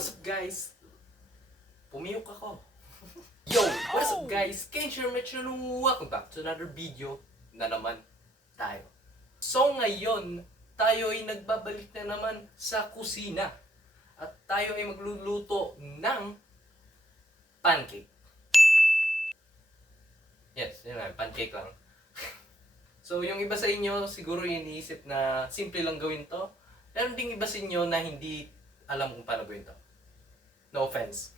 What's up guys? Pumiyok ako. Yo! What's up guys? Kenshire Metro, welcome back to another video na naman tayo. So ngayon, tayo ay nagbabalik na naman sa kusina. At tayo ay magluluto ng pancake. Yes, yun lang, pancake lang. So yung iba sa inyo siguro iniisip na simple lang gawin to. Meron ding iba sa inyo na hindi alam kung paano gawin to. No offense.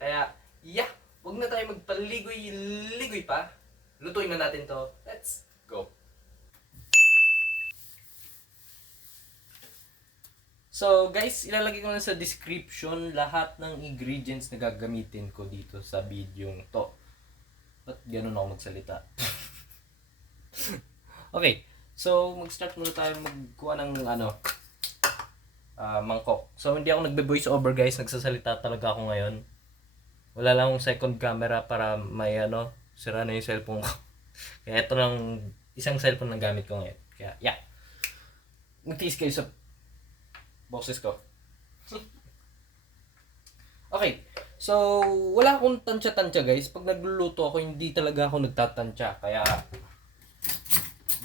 Kaya, yeah, huwag na tayo magpaligoy-ligoy pa. Lutuin na natin to. Let's go. So guys, ilalagay ko na sa description lahat ng ingredients na gagamitin ko dito sa video to. Ba't ganun ako magsalita? Okay, so mag-start muna tayo magkuha ng mangkok. So hindi ako nagbe-voice over guys, nagsasalita talaga ako ngayon. Wala lang akong second camera para may sira na yung cellphone ko. Kaya ito lang isang cellphone na gamit ko ngayon. Kaya yeah. Magtiis kayo sa boses ko. Okay. So wala akong tansya-tansya guys. Pag nagluluto ako, hindi talaga ako nagtatansya. Kaya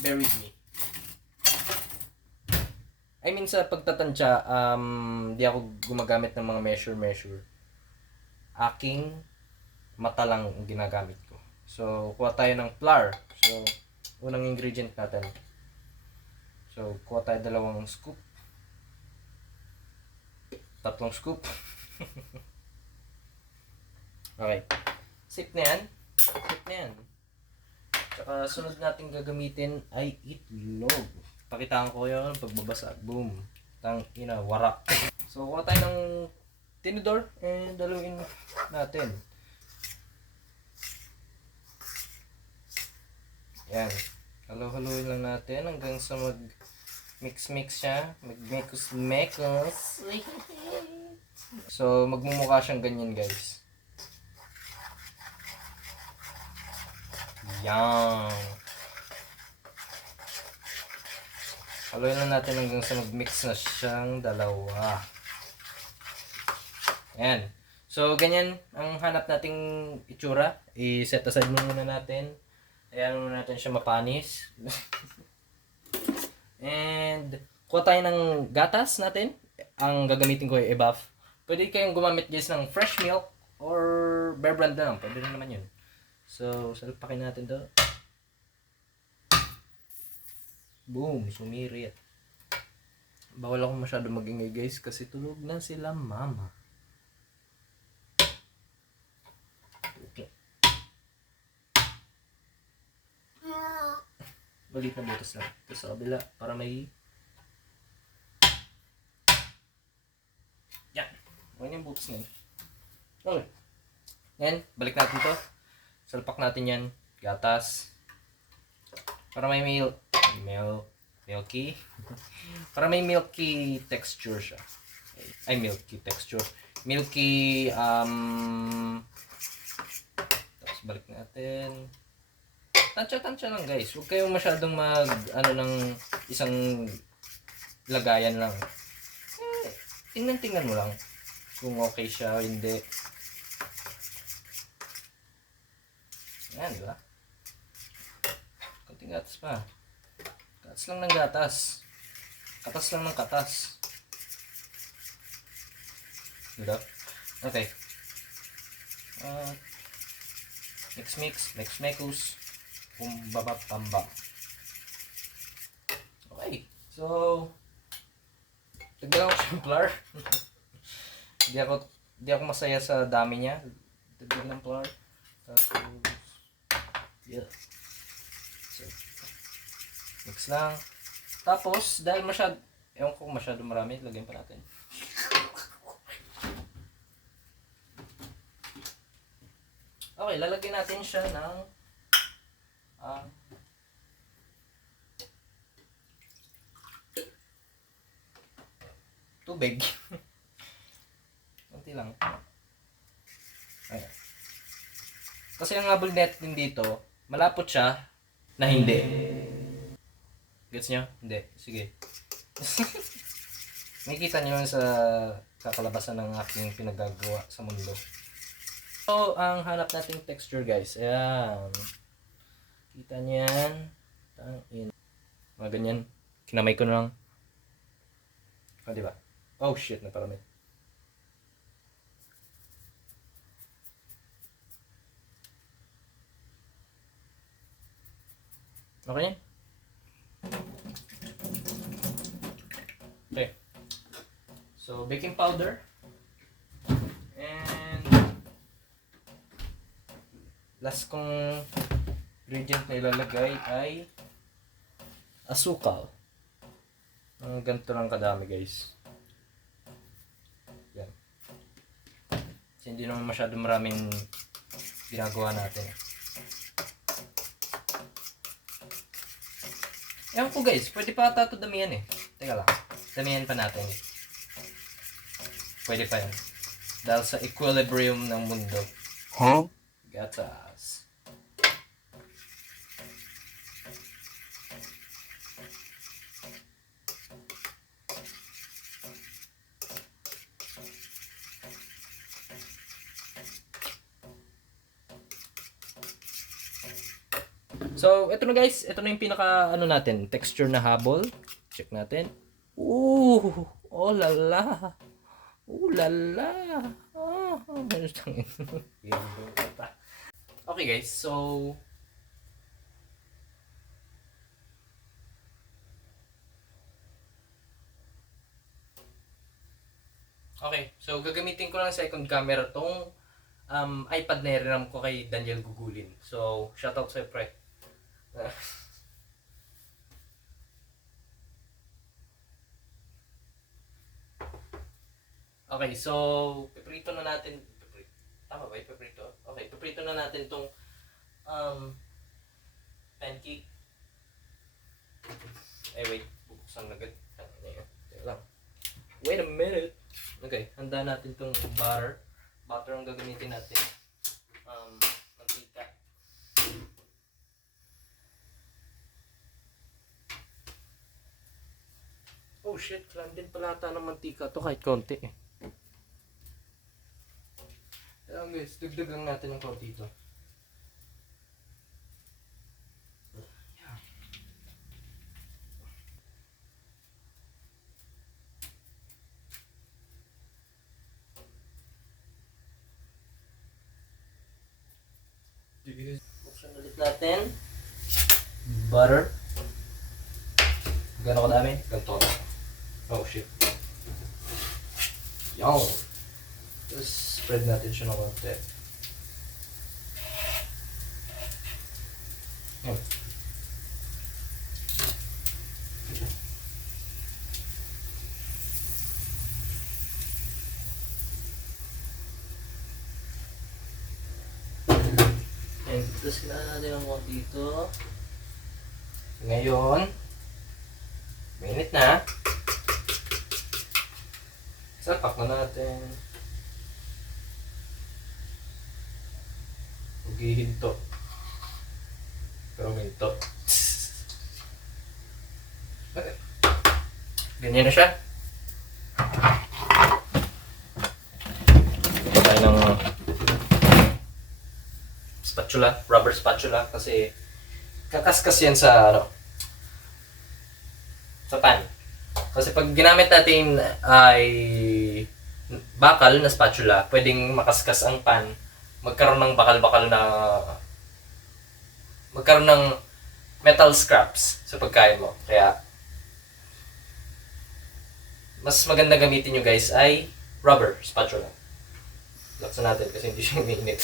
bear with me. I mean sa pagtatansya, di ako gumagamit ng mga measure. Aking mata lang ang ginagamit ko. So, kuha tayo ng flour. So, unang ingredient natin. So, kuha tayo 2 scoop. 3 scoop. Okay. Sip na yan. Tsaka sunod natin gagamitin ay itlog. Pakitaan ko yun, pagbabasag. Boom. Warak. So, kuha tayo ng tinidor and daluin natin. Yan. Halo-haloin lang natin hanggang sa mag-mix siya. Mag-mekos. So, magmumukha siyang ganyan guys. Yan. Haluin lang natin hanggang sa mag-mix na siyang dalawa. Ayan. So, ganyan ang hanap nating itsura. I-set aside muna natin. Ayan muna natin siya mapanis. And, kuha tayo ng gatas natin. Ang gagamitin ko ay EBAF. Pwede kayong gumamit guys ng fresh milk or Bear Brand na lang. Pwede rin naman yun. So, salpakin natin to. Boom, sumirit. Bawal akong masyado magingay guys kasi tulog na sila mama. Okay. Balit na butas lang. Ito sa kabila para may... Yan. Huwag yung butas na yun. Okay. Yan, balik natin to. Salpak natin yan. Gatas. Para may milky. Para may milky texture siya. Ay, milky texture. Milky, tapos balik natin. Tansya lang guys. Huwag kayong masyadong ng isang lagayan lang. Tingnan mo lang. Kung okay siya o hindi. Yan, di ba? Kunting gatas pa. Gatas lang ng gatas. Katas lang ng katas. Diba? Okay. Mix. Pambam. Okay. So, dagdagan ko siyang flour. Hindi ako masaya sa dami niya. Dagdagan ng flour. Tapos, yeah. So, mix lang. Tapos, dahil ewan ko masyado marami, lagyan pa natin. Okay, lalagyan natin siya ng tubig. Kunti lang. Ayan. Kasi ang habol net din dito, malapot siya na hindi. Gets nyo? Hindi. Sige. Makikita nyo sa kakalabasan ng aking pinagagawa sa mundo. So, ang hanap nating texture guys. Ayan. Kita nyo yan. Mga ganyan. Kinamay ko na lang. O, diba? Oh shit, naparami. Okay. Okay. So, baking powder. And last kong ingredient na ilalagay ay asukal. Ganito lang kadami guys. Yan. Kasi hindi naman masyado maraming ginagawa natin. Ewan ko guys, pwede pa ata ito damihan eh. Teka lang, damihan pa natin. Pwede pa yan. Dahil sa equilibrium ng mundo. Huh? Gatas. So, ito na guys. Ito na yung pinaka natin, texture na habol. Check natin. Ooh! Oh lala! Oh lala! Oh, okay guys, so gagamitin ko lang second camera tong iPad na hiram ko kay Daniel Gugulin. So, shoutout sa'yo pre. Okay, so piprito na natin. Tama ba yung piprito? Okay, piprito na natin tong pancake. Wait, buksan na agad. Teka lang. Wait a minute. Okay, handa natin tong butter. Butter ang gagamitin natin. Mantika. Oh shit, kailangan din pala ata ng mantika to kahit konti eh. Ayan guys, dagdag lang natin ng konti ito. Buksan ulit natin. Butter. Gano'n kadami? Ganito na. Oh shit. Yan. Tapos spread natin siya ng konti. Yan. And tapos kailangan natin ng konti dito. Ngayon, mainit na. Sapak na natin. Huwag hihinto. Pero minto. Ganyan na siya. Ito tayo ng spatula, rubber spatula kasi kakaskas yan sa sa pan. Kasi pag ginamit natin ay bakal na spatula, pwedeng makaskas ang pan, magkaroon ng bakal-bakal na magkaroon ng metal scraps sa pagkain mo. Kaya mas maganda gamitin nyo guys ay rubber spatula. Laksan natin kasi hindi siya mainit.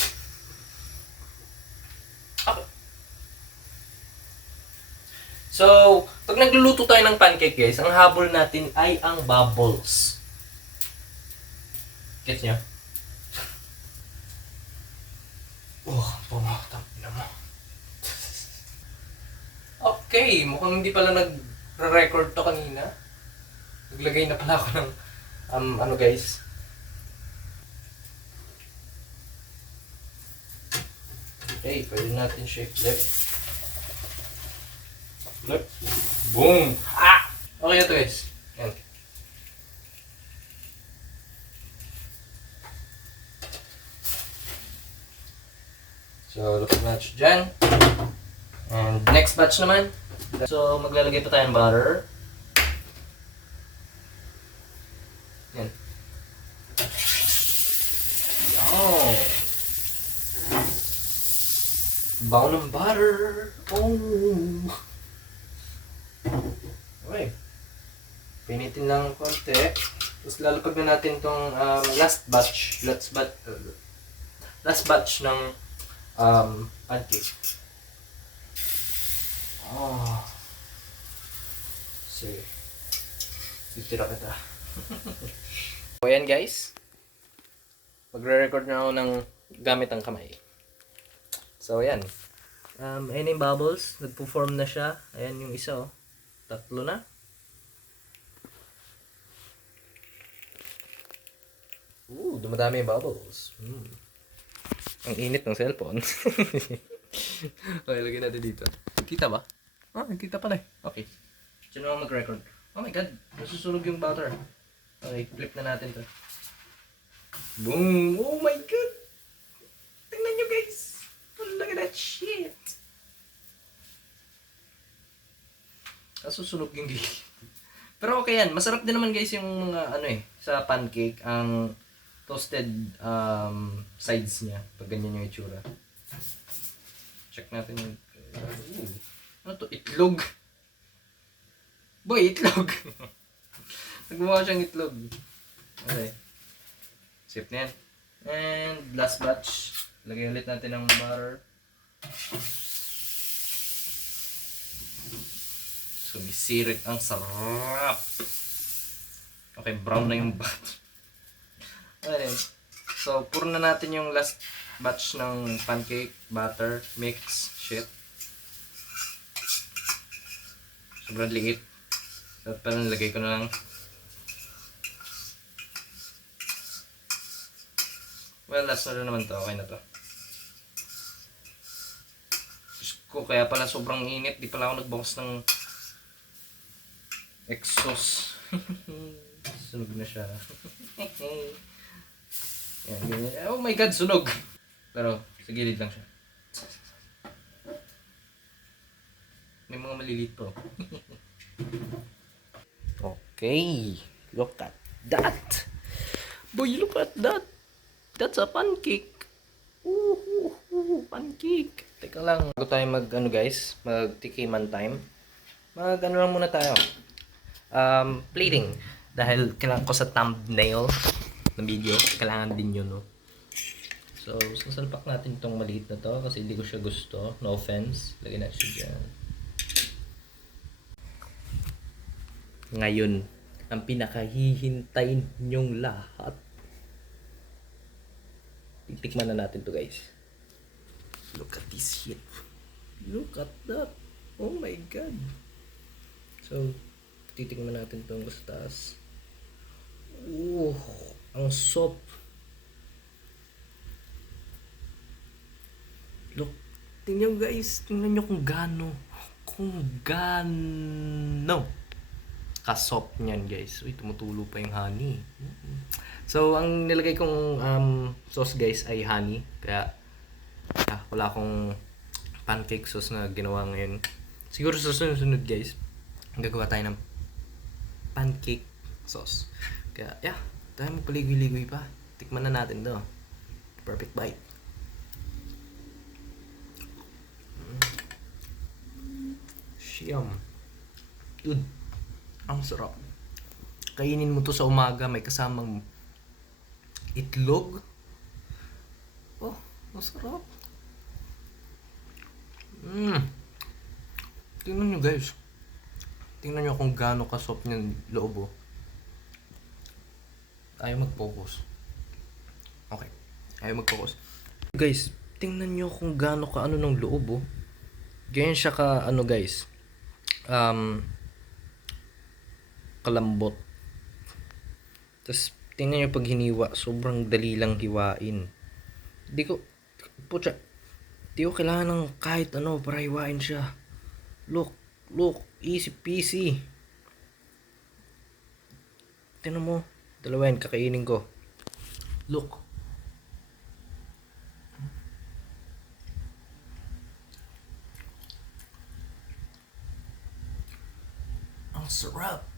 Okay. So, pag nagluluto tayo ng pancake guys, ang habol natin ay ang bubbles. Gets nyo? Oh, pumatang na mo. Okay, mukhang hindi pala nag-record to kanina. Naglagay na pala ako ng, guys. Okay, pwede natin siya i-flip. Flip. Boom! Ah! Okay na to guys. Yan. So, look match dyan. And next batch naman. So, maglalagay pa tayo ng butter. Yan. Yo! Bango ng butter! Oh! Okay. Pinitin lang konti. Tapos lalapag na natin tong last batch ng pancake. Oh. Sige. Titira kita. So, ayan guys. Magre-record na ako ng gamit ang kamay. So, ayan. Ayan yung bubbles. Nagpo-form na siya. Ayan yung isa, oh. 3 na. Dumadami yung bubbles. Ang init ng cellphone. Okay, lagyan natin dito. Kita ba? Kita pala eh. Okay. Sino ang mag-record? Oh my god, nasusunog yung butter. Okay, flip na natin to. Boom! Oh my god! Tingnan nyo guys! Look at that shit! Nasusunog yung gilid. Pero okay yan. Masarap din naman guys yung mga sa pancake. Ang toasted sides niya. Pag ganyan yung itsura. Check natin yung... Ano to? Itlog? Boy, itlog! Nagmukha siyang itlog. Okay. Sip na yan. And last batch. Lagay ulit natin ng butter. Sumisirit ang sarap. Okay, brown na yung butter. Okay. So, puro na natin yung last batch ng pancake, butter, mix, shit. Sobrang liit. So, parang lagay ko na lang. Well, last na naman to. Okay na to. Diyos ko, kaya pala sobrang init. Di pala ako nagbukas ng exhaust. Sunog na siya. Yan, ganyan. Oh my god, sunog! Pero, sa gilid lang siya. May mga maliliit po. Okay. Look at that. Boy, look at that. That's a pancake. Pancake. Teka lang. Bago tayo guys, magtikiman time. Lang muna tayo. Plating. Dahil kailangan ko sa thumbnail ng video, kailangan din yun, no? So, sasalpak natin itong maliit na to kasi hindi ko siya gusto. No offense. Lagyan natin siya dyan. Ngayon, ang pinakahihintay nyong lahat. Titikman na natin to guys. Look at this shit. Look at that. Oh my god. So, titikman natin itong gustas. Ang soft. Look, tingnan guys. Tingnan nyo kung gaano ka-soft niyan guys. Uy, tumutulo pa yung honey. So, ang nilagay kong sauce guys ay honey. Kaya, wala akong pancake sauce na ginawa ngayon. Siguro sa sunod guys, gagawa tayo ng pancake sauce. Kaya, tayo magpaligoy-ligoy pa. Tikman na natin to. Perfect bite. Siyam. Dude, ang sarap. Kainin mo to sa umaga, may kasamang itlog. Oh, masarap. Tingnan nyo guys. Tingnan nyo kung gaano ka-soft yung loob, oh. Ayaw mag-focus. Okay. Ayaw mag-focus. Guys, tingnan nyo kung gaano ka ng loob, oh. Ganyan siya ka, guys. Kalambot. Tapos, tingnan nyo pag hiniwa, sobrang dali lang hiwain. Di ko kailangan ng kahit para hiwain siya. Look, easy peasy. Tingnan mo, dalawa yan, kakainin ko. Look. Ang sarap.